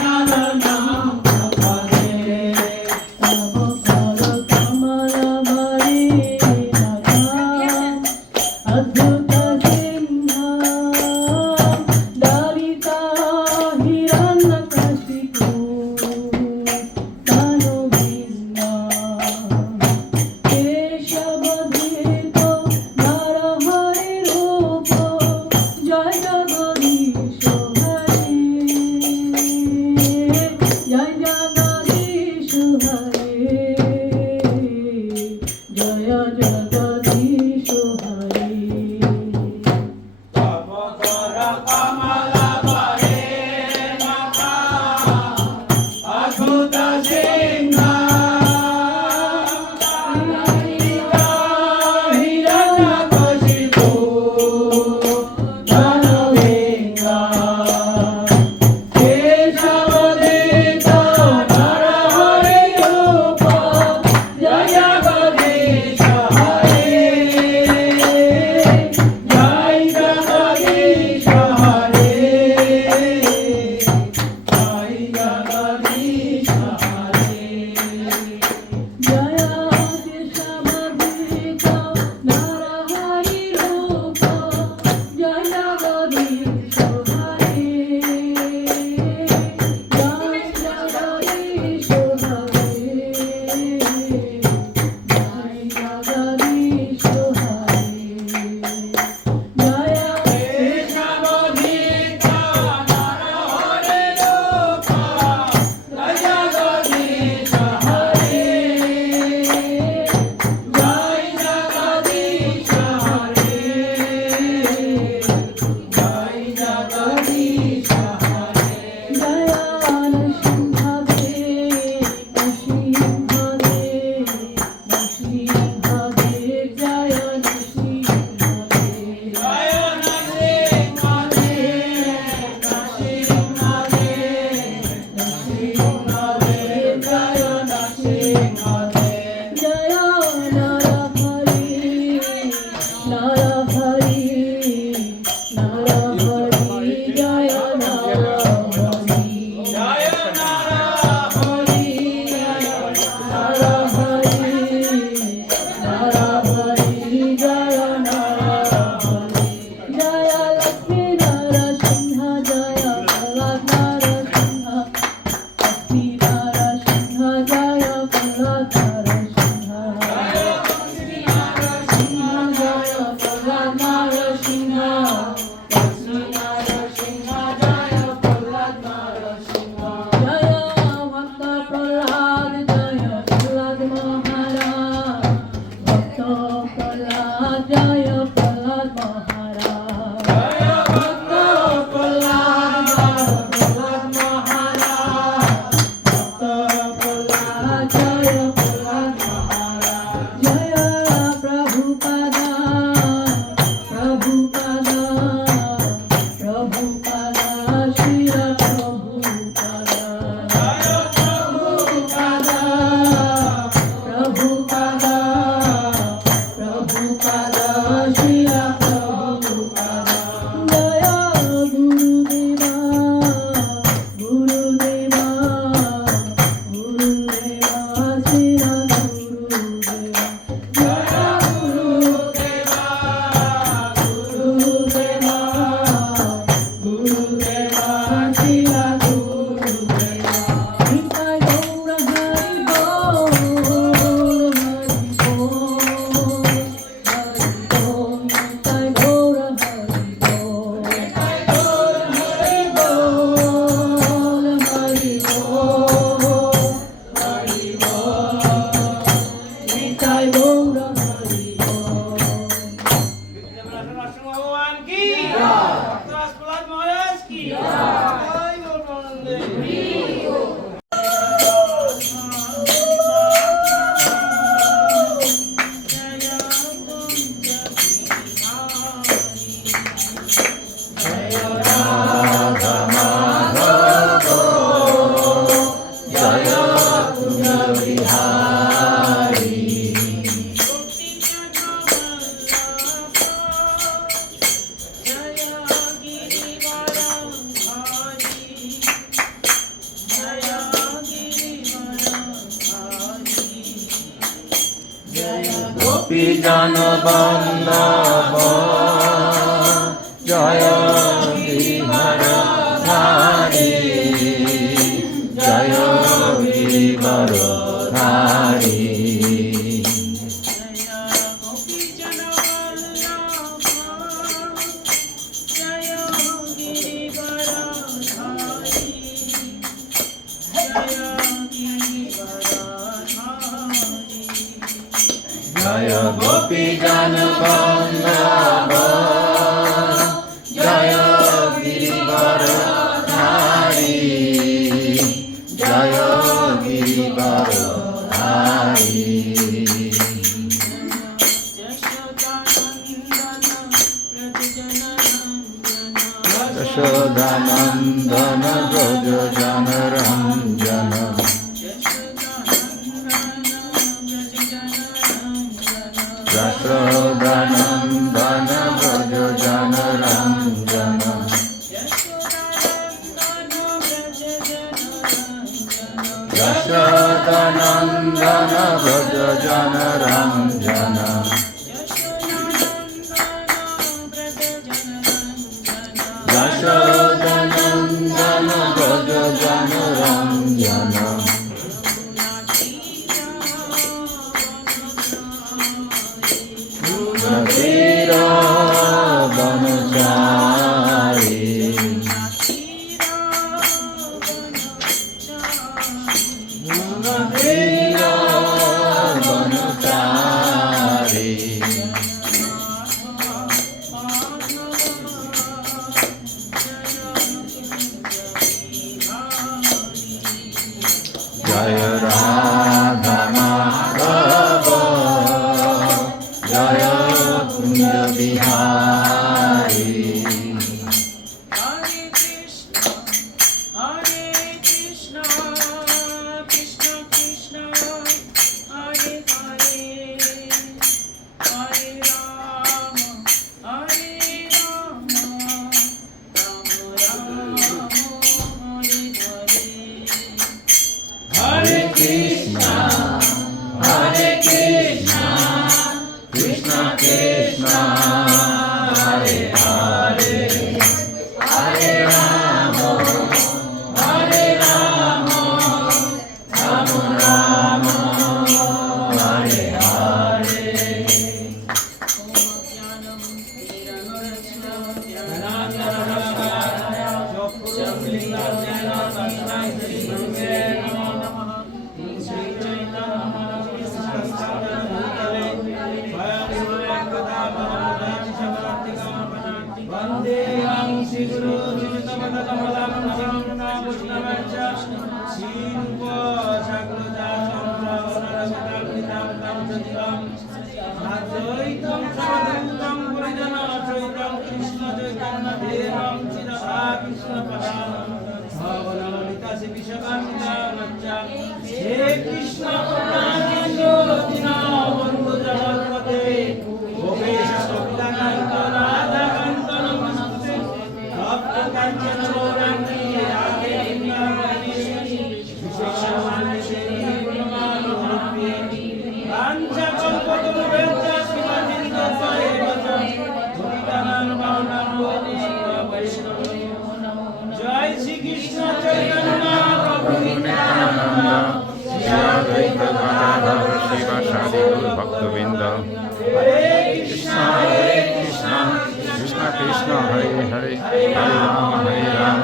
Shana Gopi জন বন্দব জয় গিরিধর ধারী জয় গিরিধর ধারী জয় গোপী জন বন্দব জয় গিরিধর ধারী জয় গিরিধর ধারী যশোদানন্দন ব্রজ জন রঞ্জন যশোদানন্দন ব্রজ জন রঞ্জন যশোদানন্দন ব্রজ জন রঞ্জন যশোদানন্দন ব্রজ জন রঞ্জন তীর বনচারী তীর বনচারী জয় রাধা মাধব জয় কুঞ্জ বিহারী হরে কৃষ্ণ হরে কৃষ্ণ কৃষ্ণ কৃষ্ণ হরে হরে হরে রাম রাম রাম হরে হরে वन्देहं श्रीगुरु श्रीयुतपदकमलं वैष्णवञ्च श्रीरूपसाग्रजातं अद्वैतं सर्वभूतं परिजनसहितं कृष्णचैतन्यदेवं चिरभाकृष्णपदानं भवनललिता श्रीविशाखान्वितानञ्च हे कृष्ण करुणासिन्धो दीनबन्धु जगत्पते गोपेश गोपिकान्त राधाकान्त नमस्ते भक्तकाञ्चन गौराङ्गी राधे वृन्दावनेश्वरी विशेषमान्यश्री गुणमानोरूप्ये वाञ्छाकल्पतरुभ्यश्च श्रीमद्विन्दस्वैव च भक्तानां भावनां वैष्णवो नमो जय श्री कृष्ण चैतन्य प्रभु नित्यानन्द श्री अद्वैत गदाधर श्रीवासादि भक्तवृंद हरे कृष्ण कृष्ण कृष्ण हरे हरे हरे राम